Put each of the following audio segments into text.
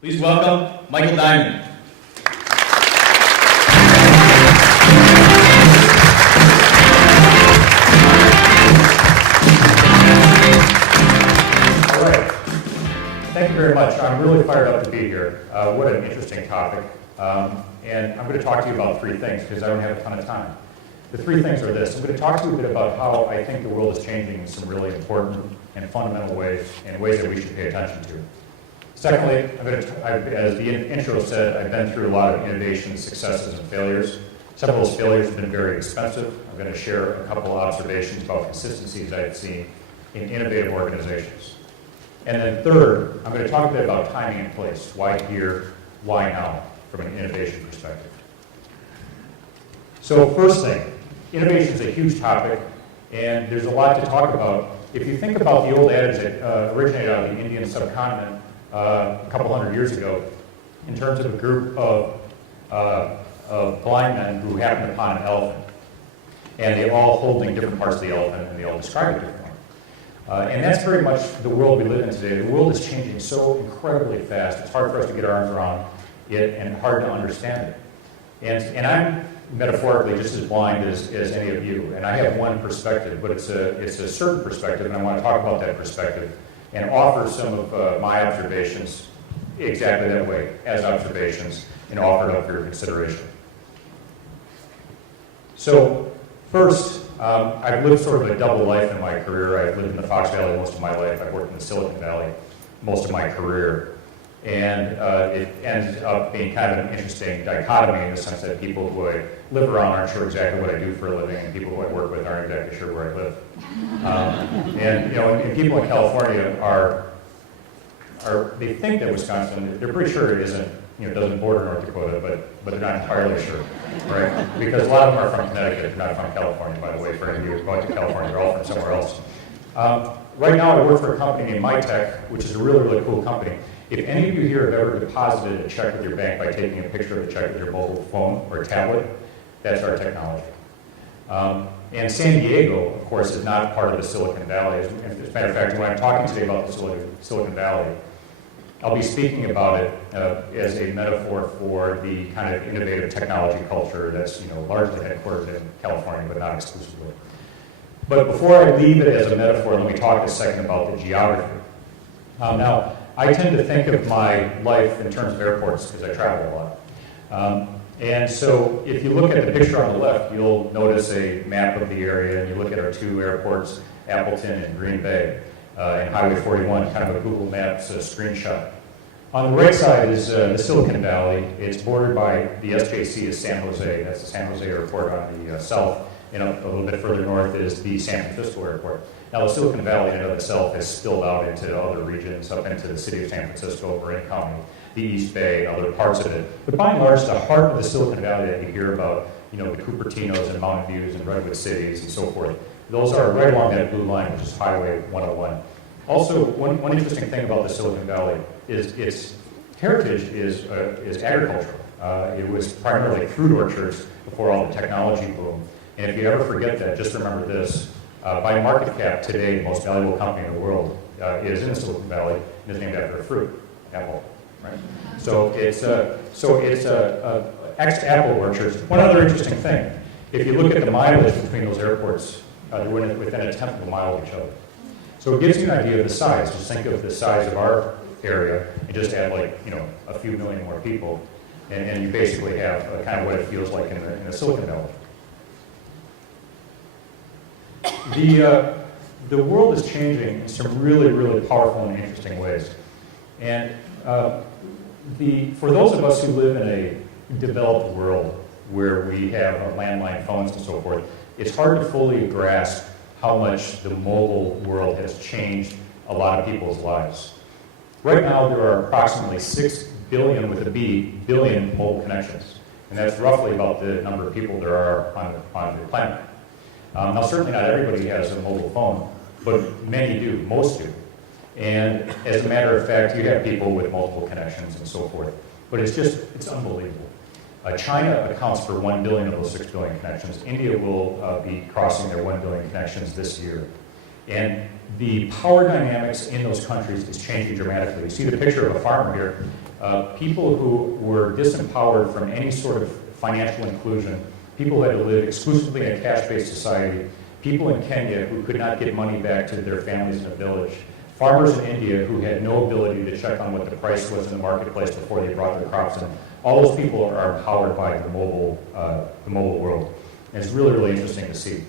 Please welcome Michael Diamond. All right. Thank you very much. I'm really fired up to be here. What an interesting topic. And I'm going to talk to you about three things because I don't have a ton of time. The three things are this. I'm going to talk to you a bit about how I think the world is changing in some really important and fundamental ways, and ways that we should pay attention to. Secondly, as the intro said, I've been through a lot of innovations, successes, and failures. Some of those failures have been very expensive. I'm going to share a couple of observations about consistencies I've seen in innovative organizations. And then third, I'm going to talk a bit about timing and place. Why here, why now, from an innovation perspective. So first thing, innovation is a huge topic, and there's a lot to talk about. If you think about the old adage that originated out of the Indian subcontinent a couple hundred years ago, in terms of a group of blind men who happened upon an elephant, and they all holding different parts of the elephant, and they all describe it differently. And that's very much the world we live in today. The world is changing so incredibly fast. It's hard for us to get our arms around it and hard to understand it. And I'm metaphorically just as blind as any of you. And I have one perspective, but it's a certain perspective, and I want to talk about that perspective and offer some of my observations exactly that way, as observations, and offer it up for your consideration. So first, I've lived sort of a double life in my career. I've lived in the Fox Valley most of my life. I've worked in the Silicon Valley most of my career. And it ends up being kind of an interesting dichotomy in the sense that people who I live around aren't sure exactly what I do for a living, and people who I work with aren't exactly sure where I live. And people in California they think that Wisconsin, they're pretty sure it isn't, doesn't border North Dakota, but they're not entirely sure, right? Because a lot of them are from Connecticut, not from California, by the way. For any of you who are going to California, they're all from somewhere else. Right now, I work for a company named MyTech, which is a really, really cool company. If any of you here have ever deposited a check with your bank by taking a picture of the check with your mobile phone or tablet, that's our technology. And San Diego, of course, is not part of the Silicon Valley. As a matter of fact, when I'm talking today about the Silicon Valley, I'll be speaking about it as a metaphor for the kind of innovative technology culture that's largely headquartered in California, but not exclusively. But before I leave it as a metaphor, let me talk a second about the geography. Now, I tend to think of my life in terms of airports because I travel a lot. And so if you look at the picture on the left, you'll notice a map of the area, and you look at our two airports, Appleton and Green Bay, and Highway 41, kind of a Google Maps screenshot. On the right side is the Silicon Valley. It's bordered by the SJC is San Jose. That's the San Jose airport on the south. And a little bit further north is the San Francisco airport. Now, the Silicon Valley in and of itself has spilled out into other regions, up into the city of San Francisco, Marin County, the East Bay, and other parts of it. But by and large, the heart of the Silicon Valley that you hear about, the Cupertinos and Mountain Views and Redwood Cities and so forth, those are right along that blue line, which is Highway 101. Also, one interesting thing about the Silicon Valley is its heritage is agricultural. It was primarily fruit orchards before all the technology boom. And if you ever forget that, just remember this. By market cap today, the most valuable company in the world is in the Silicon Valley and is named after a fruit, apple, right? So it's ex-apple orchards. One other interesting thing, if you look at the mileage between those airports, they're within a tenth of a mile of each other. So it gives you an idea of the size. Just think of the size of our area and just add a few million more people, and you basically have kind of what it feels like in the Silicon Valley. The world is changing in some really, really powerful and interesting ways. And for those of us who live in a developed world where we have landline phones and so forth, it's hard to fully grasp how much the mobile world has changed a lot of people's lives. Right now, there are approximately 6 billion, with a B, billion mobile connections. And that's roughly about the number of people there are on the planet. Now, certainly not everybody has a mobile phone, but many do, most do. And as a matter of fact, you have people with multiple connections and so forth. But it's unbelievable. China accounts for 1 billion of those 6 billion connections. India will be crossing their 1 billion connections this year. And the power dynamics in those countries is changing dramatically. You see the picture of a farmer here. people who were disempowered from any sort of financial inclusion, people who had to live exclusively in a cash-based society, people in Kenya who could not get money back to their families in a village, farmers in India who had no ability to check on what the price was in the marketplace before they brought their crops in. All those people are empowered by the mobile world. And it's really, really interesting to see.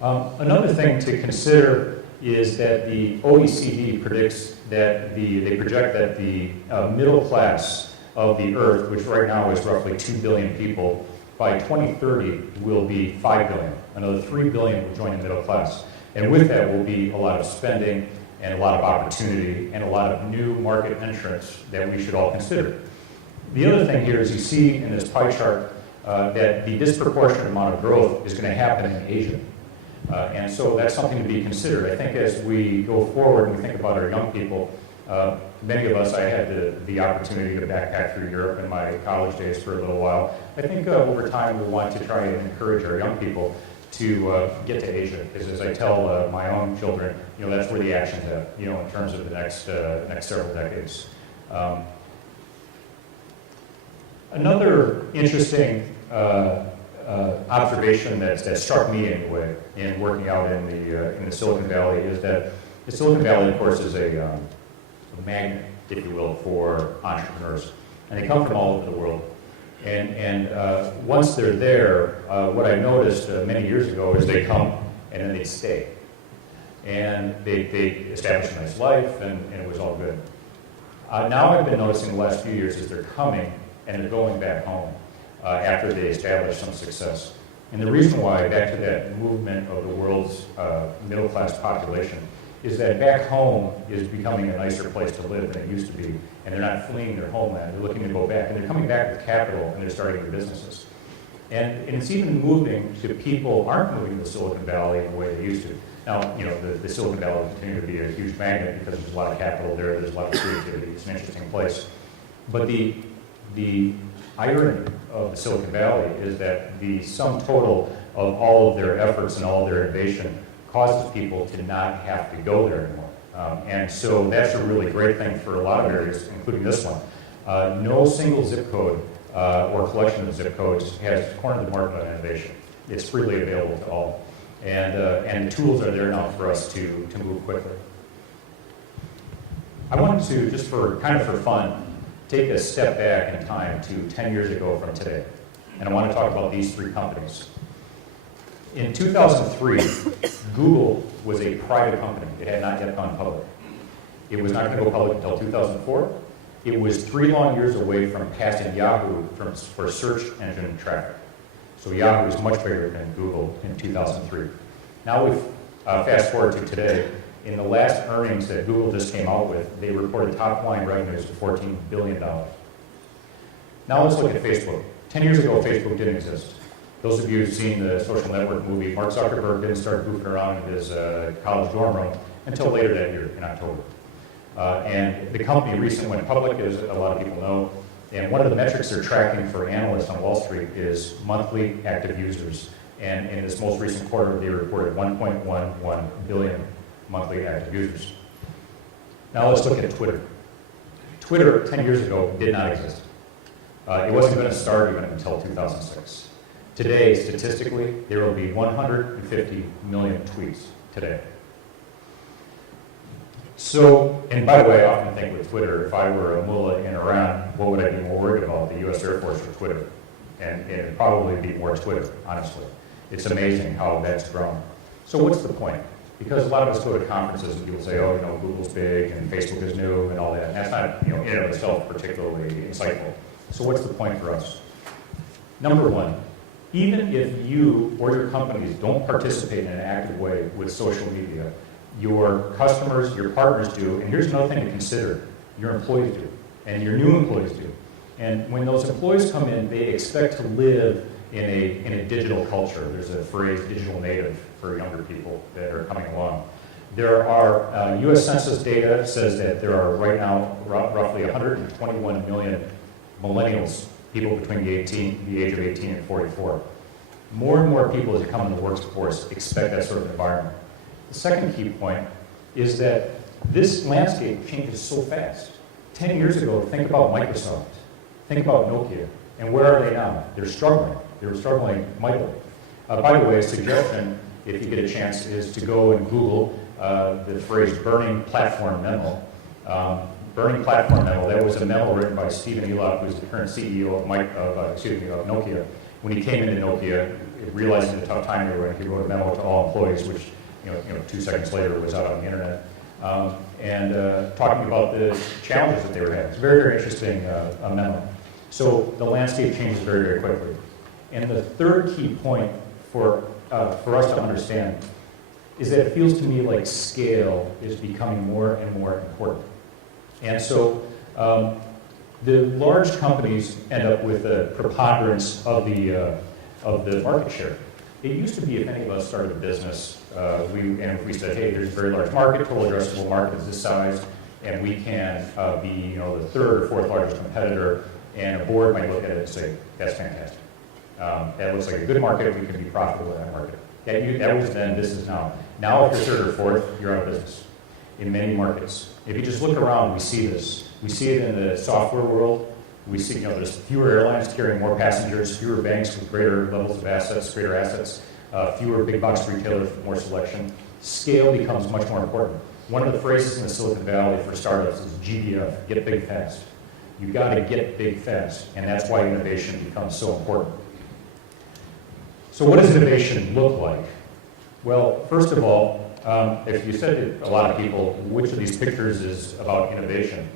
Another thing to consider is that the OECD predicts that they project that the middle class of the earth, which right now is roughly 2 billion people, by 2030 will be 5 billion. Another 3 billion will join the middle class. And with that will be a lot of spending and a lot of opportunity and a lot of new market entrants that we should all consider. The other thing here is you see in this pie chart that the disproportionate amount of growth is going to happen in Asia. And so that's something to be considered. I think as we go forward and we think about our young people, many of us, I had the opportunity to backpack through Europe in my college days for a little while. I think over time we'll want to try and encourage our young people to get to Asia, because as I tell my own children, that's where the action's at, in terms of the next several decades. Another interesting observation that struck me anyway in working out in the Silicon Valley is that the Silicon Valley, of course, is a magnet, if you will, for entrepreneurs, and they come from all over the world. And once they're there, what I noticed many years ago is they come and then they stay, and they establish a nice life, and it was all good. Now I've been noticing the last few years is they're coming and they're going back home after they establish some success. And the reason why, back to that movement of the world's middle-class population, is that back home is becoming a nicer place to live than it used to be, and they're not fleeing their homeland, they're looking to go back, and they're coming back with capital, and they're starting their businesses. And it's even moving to people who aren't moving to the Silicon Valley in the way they used to. Now, the Silicon Valley will continue to be a huge magnet because there's a lot of capital there, there's a lot of creativity, it's an interesting place. But the irony of the Silicon Valley is that the sum total of all of their efforts and all of their innovation causes people to not have to go there anymore. And so that's a really great thing for a lot of areas, including this one. No single zip code or collection of zip codes has cornered the market on innovation. It's freely available to all. And the tools are there now for us to move quickly. I wanted to, just for fun, take a step back in time to 10 years ago from today. And I want to talk about these three companies. In 2003, Google was a private company. It had not yet gone public. It was not going to go public until 2004. It was 3 long years away from passing Yahoo for search engine traffic. So Yahoo is much bigger than Google in 2003. Now we fast forward to today. In the last earnings that Google just came out with, they reported top line revenues of $14 billion. Now let's look at Facebook. 10 years ago, Facebook didn't exist. Those of you who've seen the Social Network movie, Mark Zuckerberg didn't start goofing around in his college dorm room until later that year, in October. And the company recently went public, as a lot of people know, and one of the metrics they're tracking for analysts on Wall Street is monthly active users. And in this most recent quarter, they reported 1.11 billion monthly active users. Now let's look at Twitter. Twitter, 10 years ago, did not exist. It wasn't going to start even until 2006. Today, statistically, there will be 150 million tweets today. So, and by the way, I often think with Twitter, if I were a mullah in Iran, what would I be more worried about, the US Air Force or Twitter? And it'd probably be more Twitter, honestly. It's amazing how that's grown. So what's the point? Because a lot of us go to conferences and people say, oh, Google's big and Facebook is new and all that. And that's not, in and of itself particularly insightful. So what's the point for us? Number one, even if you or your companies don't participate in an active way with social media, your customers, your partners do, and here's another thing to consider, your employees do, and your new employees do. And when those employees come in, they expect to live in a digital culture. There's a phrase, digital native, for younger people that are coming along. There are, US Census data says that there are right now roughly 121 million millennials, people between the age of 18 and 44. More and more people as they come in the workforce expect that sort of environment. The second key point is that this landscape changes so fast. 10 years ago, think about Microsoft, think about Nokia, and where are they now? They're struggling. They were struggling mightily. By the way, a suggestion, if you get a chance, is to go and Google the phrase burning platform memo. Burning platform memo, that was a memo written by Stephen Elop, who's the current CEO of Nokia. When he came into Nokia, realizing the tough time they were in, he wrote a memo to all employees, which 2 seconds later was out on the internet, and talking about the challenges that they were having. It's a very, very interesting memo. So the landscape changes very, very quickly. And the third key point for us to understand is that it feels to me like scale is becoming more and more important. And so the large companies end up with a preponderance of the market share. It used to be if any of us started a business, and if we said, hey, there's a very large market, total addressable market is this size, and we can be the third or fourth largest competitor, and a board might look at it and say, that's fantastic. That looks like a good market, we can be profitable in that market. That was then, this is now. Now if you're third or fourth, you're out of business in many markets. If you just look around, we see this. We see it in the software world. We see, there's fewer airlines carrying more passengers, fewer banks with greater levels of assets, greater assets, fewer big box retailers with more selection. Scale becomes much more important. One of the phrases in the Silicon Valley for startups is GDF, get big fast. You've got to get big fast, and that's why innovation becomes so important. So what does innovation look like? Well, first of all, if you said to a lot of people, which of these pictures is about innovation,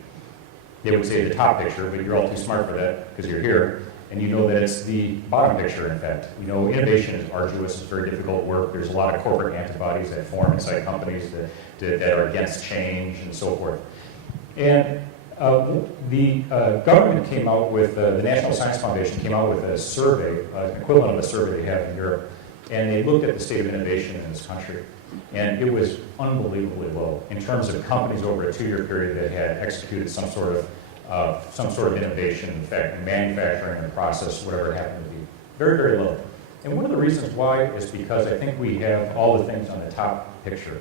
they would say the top picture, but you're all too smart for that because you're here, and you know that it's the bottom picture, in fact. Innovation is arduous, it's very difficult work. There's a lot of corporate antibodies that form inside companies that are against change and so forth. And the government came out with, the National Science Foundation came out with a survey, an equivalent of a survey they have in Europe, and they looked at the state of innovation in this country. And it was unbelievably low in terms of companies over a 2-year period that had executed some sort of innovation, in fact, in manufacturing and process, whatever it happened to be. Very, very low. And one of the reasons why is because I think we have all the things on the top picture.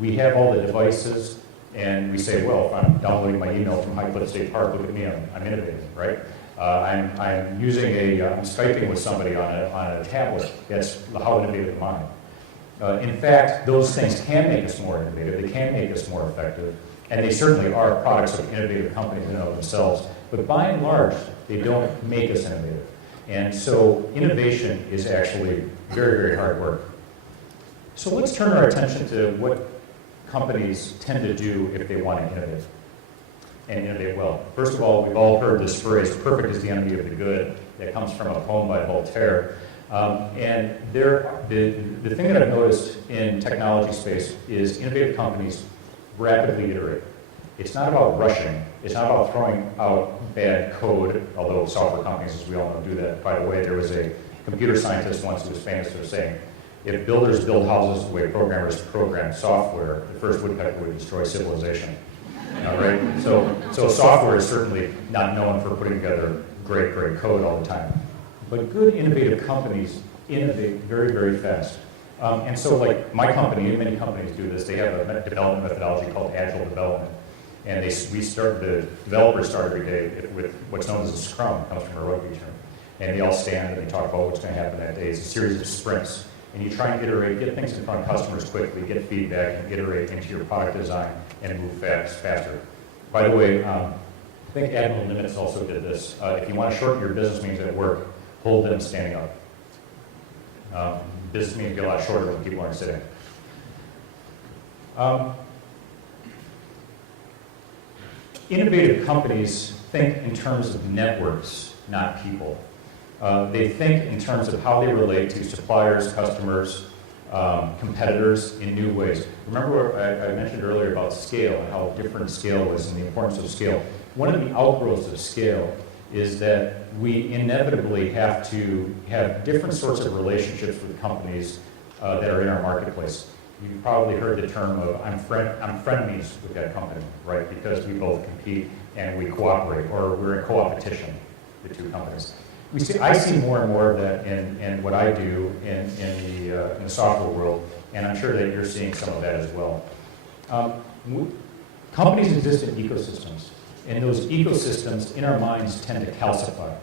We have all the devices, and we say, well, if I'm downloading my email from High Cliff State Park, look at me, I'm innovating, right? I'm Skyping with somebody on a tablet. That's how innovative am I. In fact, those things can make us more innovative, they can make us more effective, and they certainly are products of innovative companies in and of themselves, but by and large, they don't make us innovative. And so innovation is actually very, very hard work. So let's turn our attention to what companies tend to do if they want to innovate, and innovate well. First of all, we've all heard this phrase, perfect is the enemy of the good, that comes from a poem by Voltaire. And the thing that I've noticed in technology space is innovative companies rapidly iterate. It's not about rushing. It's not about throwing out bad code, although software companies, as we all know, do that. By the way, there was a computer scientist once who was famous for saying, if builders build houses the way programmers program software, the first woodpecker would destroy civilization. Right? So software is certainly not known for putting together great code all the time. But good innovative companies innovate very, very fast. And so like my company, and many companies do this, they have a development methodology called Agile Development. And the developers start every day with what's known as a Scrum, comes from a rugby term. And they all stand and they talk about what's going to happen that day. It's a series of sprints. And you try and iterate, get things in front of customers quickly, get feedback, and iterate into your product design and move faster. By the way, I think Admiral Nimitz also did this. If you want to shorten your business meetings at work, hold them standing up. Business meetings get a lot shorter when people aren't sitting. Innovative companies think in terms of networks, not people. They think in terms of how they relate to suppliers, customers, competitors in new ways. Remember I mentioned earlier about scale and how different scale was and the importance of scale. One of the outgrowths of scale is that we inevitably have to have different sorts of relationships with companies that are in our marketplace. You've probably heard the term of I'm frenemies with that company, right? Because we both compete and we cooperate, or we're in co-opetition, the two companies. I see more and more of that in what I do in the software world, and I'm sure that you're seeing some of that as well. Companies exist in ecosystems. And those ecosystems in our minds tend to calcify.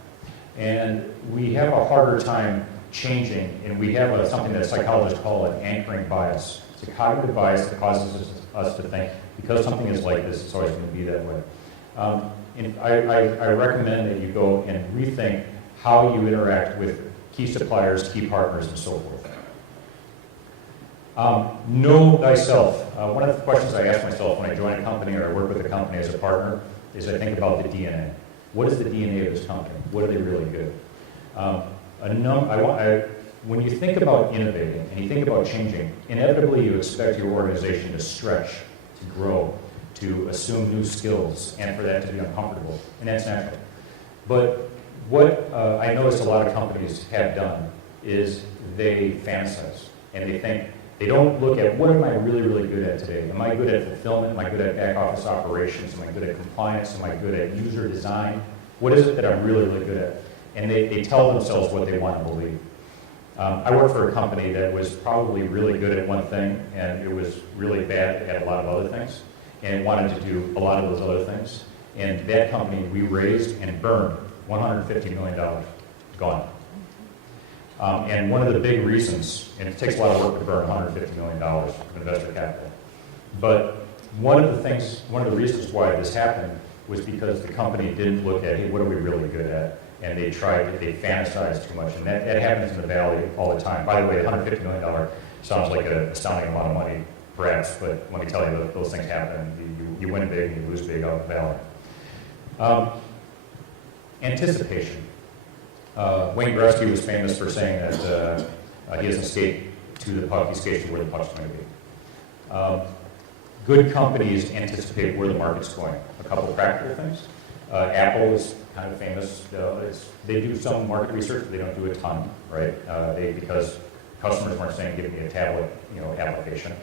And we have a harder time changing, and we have something that psychologists call an anchoring bias. It's a cognitive bias that causes us to think, because something is like this, it's always going to be that way. And I recommend that you go and rethink how you interact with key suppliers, key partners, and so forth. Know thyself. One of the questions I ask myself when I join a company or I work with a company as a partner is I think about the DNA. What is the DNA of this company? What are they really good? When you think about innovating and you think about changing, inevitably you expect your organization to stretch, to grow, to assume new skills, and for that to be uncomfortable, and that's natural. But what I notice a lot of companies have done is they fantasize, and they think, they don't look at what am I really, really good at today? Am I good at fulfillment? Am I good at back office operations? Am I good at compliance? Am I good at user design? What is it that I'm really, really good at? And they tell themselves what they want to believe. I worked for a company that was probably really good at one thing, and it was really bad at a lot of other things, and it wanted to do a lot of those other things. And that company we raised and burned $150 million, gone. And one of the big reasons, and it takes a lot of work to burn $150 million of investor capital, but one of the reasons why this happened was because the company didn't look at, hey, what are we really good at? And they fantasized too much. And that happens in the Valley all the time. By the way, $150 million sounds like an astounding amount of money, perhaps, but let me tell you, those things happen. You win big and you lose big out in the Valley. Anticipation. Wayne Gretzky was famous for saying that he doesn't skate to the puck, he skates to where the puck's going to be. Good companies anticipate where the market's going. A couple of practical things. Apple is kind of famous. They do some market research, but they don't do a ton, right? Because customers weren't saying, give me a tablet, application.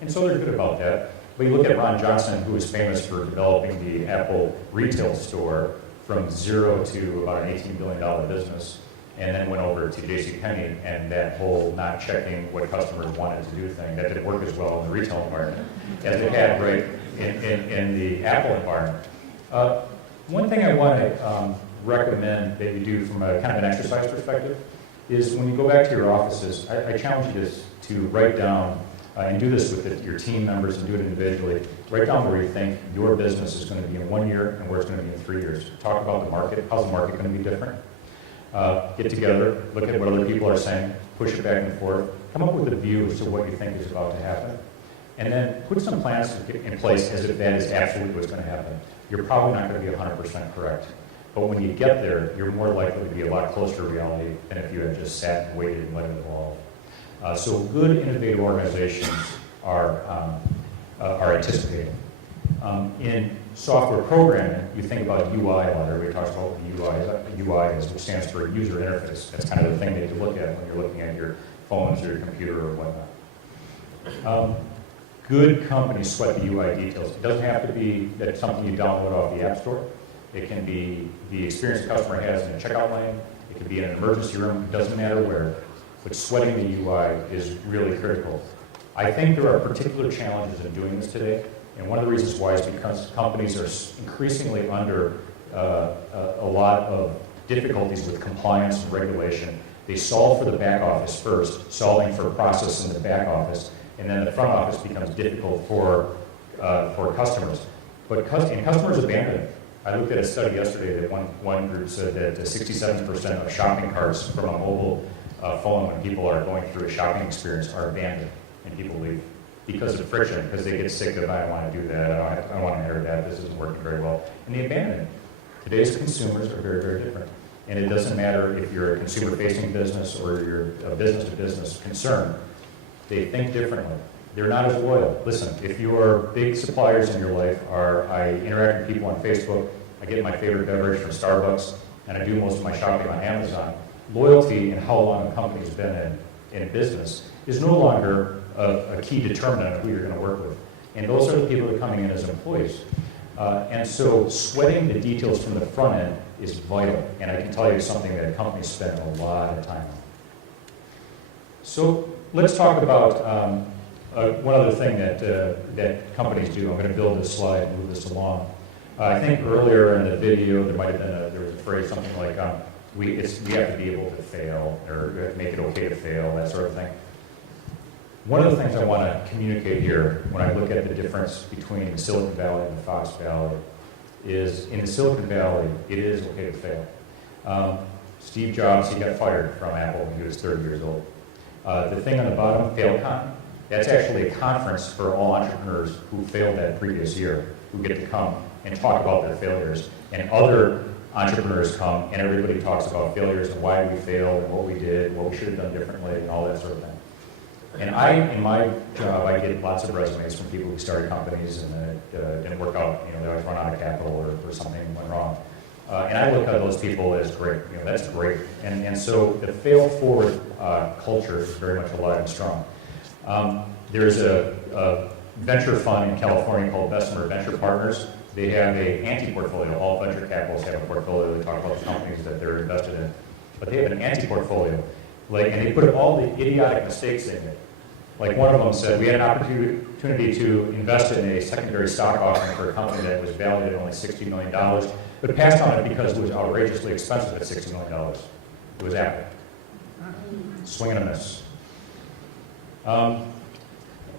And so they're good about that. But you look at Ron Johnson, who is famous for developing the Apple retail store from zero to about an $18 billion business, and then went over to JCPenney, and that whole not checking what customers wanted to do thing, that didn't work as well in the retail environment as it had right in the Apple environment. One thing I want to recommend that you do from a kind of an exercise perspective is when you go back to your offices, I challenge you to write down, and do this with your team members and do it individually, write down where you think your business is going to be in 1 year and where it's going to be in 3 years. Talk about the market. How's the market going to be different? Get together, look at what other people are saying, push it back and forth, come up with a view as to what you think is about to happen, and then put some plans in place as if that is absolutely what's going to happen. You're probably not going to be 100% correct. But when you get there, you're more likely to be a lot closer to reality than if you had just sat and waited and let it evolve. So good, innovative organizations are anticipating. In software programming, you think about UI a lot. Everybody talks about UI. UI which stands for user interface. That's kind of the thing that you look at when you're looking at your phones or your computer or whatnot. Good companies sweat the UI details. It doesn't have to be that it's something you download off the App Store. It can be the experience the customer has in a checkout lane. It can be in an emergency room. It doesn't matter where. But sweating the UI is really critical. I think there are particular challenges in doing this today, and one of the reasons why is because companies are increasingly under a lot of difficulties with compliance and regulation. They solve for the back office first, solving for process in the back office, and then the front office becomes difficult for customers. But customers abandon it. I looked at a study yesterday that one group said that 67% of shopping carts from a mobile phone when people are going through a shopping experience are abandoned, and people leave because of friction, because they get sick of, I don't want to do that, I don't want to inherit that, this isn't working very well, and they abandon it. Today's consumers are very, very different, and it doesn't matter if you're a consumer-facing business or you're a business-to-business concern. They think differently. They're not as loyal. Listen, if your big suppliers in your life are, I interact with people on Facebook, I get my favorite beverage from Starbucks, and I do most of my shopping on Amazon, loyalty and how long a company's been in business is no longer a key determinant of who you're going to work with. And those are the people that are coming in as employees. And so sweating the details from the front end is vital. And I can tell you something that companies spend a lot of time on. So let's talk about one other thing that companies do. I'm going to build this slide and move this along. I think earlier in the video, there might have been there was a phrase, something like, we have to be able to fail, or we have to make it okay to fail, that sort of thing. One of the things I want to communicate here when I look at the difference between the Silicon Valley and the Fox Valley is in the Silicon Valley, it is okay to fail. Steve Jobs, he got fired from Apple when he was 30 years old. The thing on the bottom, FailCon, that's actually a conference for all entrepreneurs who failed that previous year, who get to come and talk about their failures. And other entrepreneurs come and everybody talks about failures and why we failed and what we did, what we should have done differently, and all that sort of thing. And in my job, I get lots of resumes from people who started companies and it didn't work out. They always run out of capital or something went wrong. And I look at those people as great. That's great. And so the fail forward culture is very much alive and strong. There's a venture fund in California called Bessemer Venture Partners. They have an anti-portfolio. All venture capitalists have a portfolio. They talk about the companies that they're invested in. But they have an anti-portfolio. And they put all the idiotic mistakes in it. Like one of them said, we had an opportunity to invest in a secondary stock offering for a company that was valued at only $60 million, but passed on it because it was outrageously expensive at $60 million. It was Apple. Swing and a miss.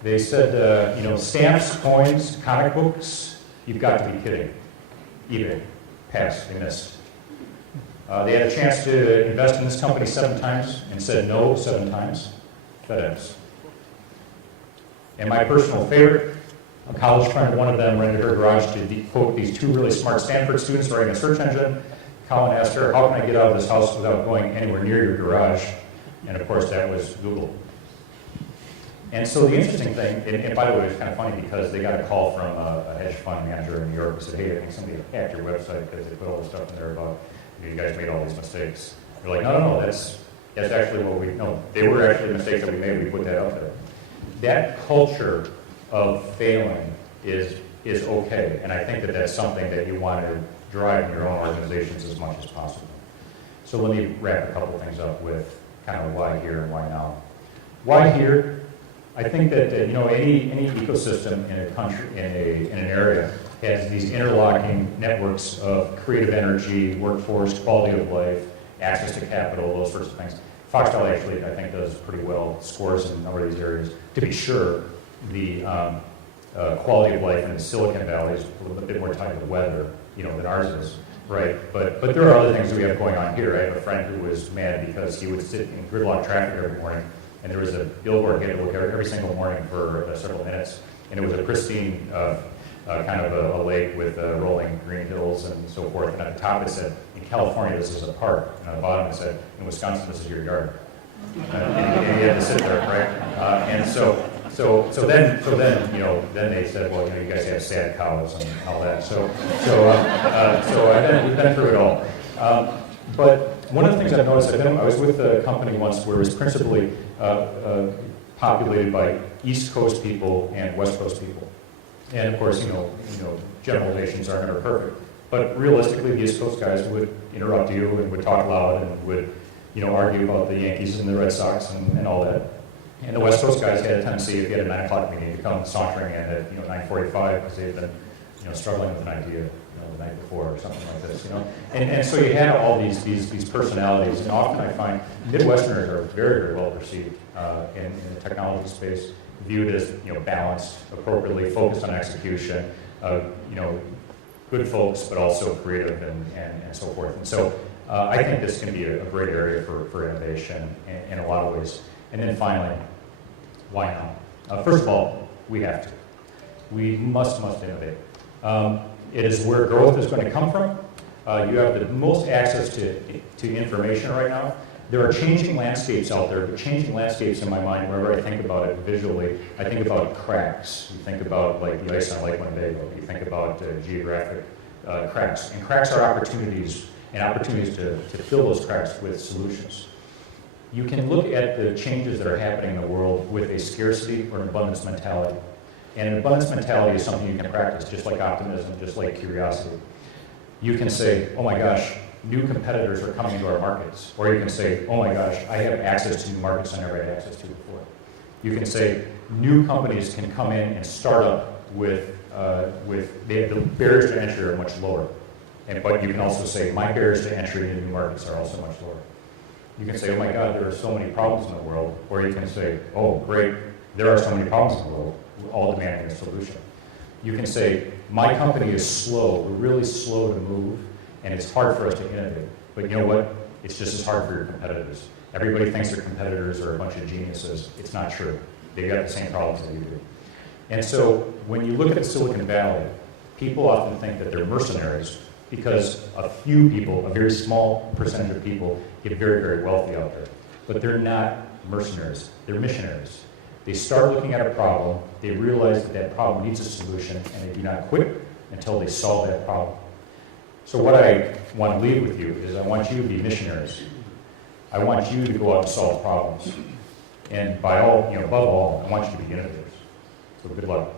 They said, stamps, coins, comic books, you've got to be kidding. eBay, pass, they missed. They had a chance to invest in this company 7 times and said no 7 times. FedEx. And my personal favorite, a college friend, one of them rented her garage to quote these 2 really smart Stanford students writing a search engine. Colin asked her, how can I get out of this house without going anywhere near your garage? And of course that was Google. And so the interesting thing, and by the way, it was kind of funny because they got a call from a hedge fund manager in New York who said, hey, I think somebody hacked your website because they put all this stuff in there about you guys made all these mistakes. They're like, no, that's actually what we know. They were actually mistakes that we made. We put that out there. That culture of failing is okay, and I think that that's something that you want to drive in your own organizations as much as possible. So let me wrap a couple things up with kind of why here and why now. Why here? I think that any ecosystem in a country, in an area, has these interlocking networks of creative energy, workforce, quality of life, access to capital, those sorts of things. Fox Valley actually, I think, does pretty well, scores in a number of these areas. To be sure, the quality of life in the Silicon Valley is a little bit more tied to the weather, than ours is, right? But there are other things that we have going on here. I have a friend who was mad because he would sit in gridlock traffic every morning, and there was a billboard he had to look at every single morning for several minutes, and it was a pristine kind of a lake with rolling green hills and so forth. And at the top it said, in California this is a park, and on the bottom it said, in Wisconsin this is your yard. And you had to sit there, right? And so then then they said, well, you guys have sad cows and all that. So we've been through it all. But one of the things I've noticed, I was with a company once where it was principally populated by East Coast people and West Coast people. And of course, generalizations are never perfect. But realistically, the East Coast guys would interrupt you and would talk loud and would, argue about the Yankees and the Red Sox and all that. And the West Coast guys had a tendency, if you had a 9 o'clock meeting, to come sauntering in at 9:45 because they had been struggling with an idea the night before or something like this. And so you had all these personalities, and often I find Midwesterners are very, very well perceived in the technology space, viewed as balanced, appropriately focused on execution, good folks, but also creative and so forth. And so I think this can be a great area for innovation in a lot of ways. And then finally, why now? First of all, we have to. We must innovate. It is where growth is going to come from. You have the most access to information right now. There are changing landscapes out there, but changing landscapes in my mind, wherever I think about it visually, I think about cracks. You think about like the ice on Lake Winnebago. You think about geographic cracks. And cracks are opportunities, and opportunities to fill those cracks with solutions. You can look at the changes that are happening in the world with a scarcity or an abundance mentality. And an abundance mentality is something you can practice, just like optimism, just like curiosity. You can say, oh my gosh, new competitors are coming to our markets. Or you can say, oh my gosh, I have access to new markets I never had access to before. You can say, new companies can come in and start up with the barriers to entry are much lower. But you can also say, my barriers to entry into new markets are also much lower. You can say, oh my God, there are so many problems in the world, or you can say, oh great, there are so many problems in the world, all demanding a solution. You can say, my company is slow, we're really slow to move, and it's hard for us to innovate. But you know what? It's just as hard for your competitors. Everybody thinks their competitors are a bunch of geniuses. It's not true. They've got the same problems that you do. And so when you look at Silicon Valley, people often think that they're mercenaries because a few people, a very small percentage of people, get very, very wealthy out there. But they're not mercenaries. They're missionaries. They start looking at a problem, they realize that that problem needs a solution, and they do not quit until they solve that problem. So what I want to leave with you is I want you to be missionaries. I want you to go out and solve problems. And above all, I want you to be innovators. So good luck.